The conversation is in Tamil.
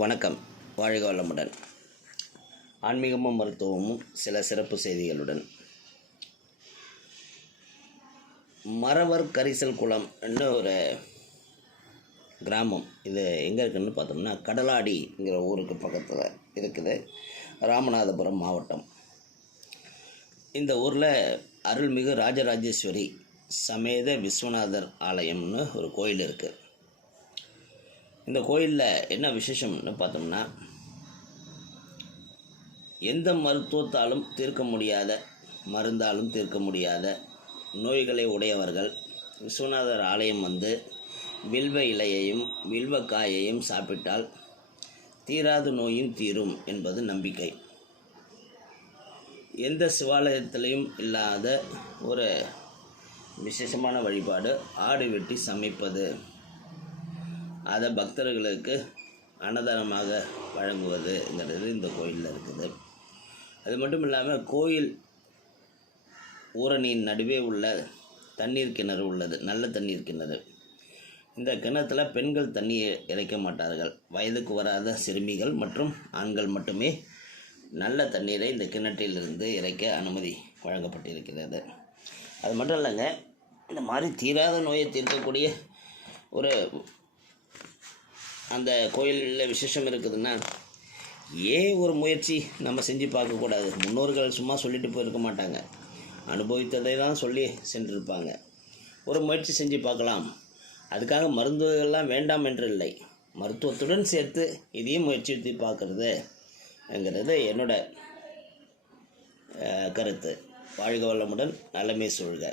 வணக்கம். வாழ்க வளமுடன். ஆன்மீகமும் மருத்துவமும் சில சிறப்பு செய்திகளுடன். மறவர் கரிசல் குளம் ஒரு கிராமம். இது எங்கே இருக்குன்னு பார்த்தோம்னா கடலாடிங்கிற ஊருக்கு பக்கத்தில் இருக்குது. ராமநாதபுரம் மாவட்டம். இந்த ஊரில் அருள்மிகு ராஜராஜேஸ்வரி சமேத விஸ்வநாதர் ஆலயம்னு ஒரு கோயில் இருக்குது இந்த கோயிலில் என்ன விசேஷம்னு பார்த்தோம்னா எந்த மருத்துவத்தாலும் தீர்க்க முடியாத மருந்தாலும் தீர்க்க முடியாத நோய்களை உடையவர்கள் விஸ்வநாதர் ஆலயம் வந்து வில்வ இலையையும் வில்வக்காயையும் சாப்பிட்டால் தீராத நோயும் தீரும் என்பது நம்பிக்கை. எந்த சிவாலயத்திலையும் இல்லாத ஒரு விசேஷமான வழிபாடு ஆடு வெட்டி சமைப்பது. அதை பக்தர்களுக்கு அன்னதானமாக வழங்குவதுங்கிறது இந்த கோயிலில் இருக்குது. அது மட்டும் இல்லாமல் கோயில் ஊரணியின் நடுவே உள்ள தண்ணீர் கிணறு உள்ளது நல்ல தண்ணீர் கிணறு. இந்த கிணத்துல பெண்கள் தண்ணீர் இறைக்க மாட்டார்கள். வயதுக்கு வராத சிறுமிகள் மற்றும் ஆண்கள் மட்டுமே நல்ல தண்ணீரை இந்த கிணற்றிலிருந்து இறைக்க அனுமதி வழங்கப்பட்டிருக்கிறது. அது மட்டும் இல்லைங்க இந்த மாதிரி தீராத நோயை தீர்க்கக்கூடிய ஒரு அந்த கோயிலில் விசேஷம் இருக்குதுன்னா ஏன் ஒரு முயற்சி நம்ம செஞ்சு பார்க்கக்கூடாது முன்னோர்கள் சும்மா சொல்லிட்டு போயிருக்க மாட்டாங்க. அனுபவித்ததை தான் சொல்லி சென்றிருப்பாங்க. ஒரு முயற்சி செஞ்சு பார்க்கலாம். அதுக்காக மருந்துகள்லாம் வேண்டாம் என்று இல்லை. மருத்துவத்துடன் சேர்த்து இதையும் முயற்சி பார்க்கறதுங்கிறது என்னோட கருத்து. வாழ்க வளமுடன் நலமே சூழ்க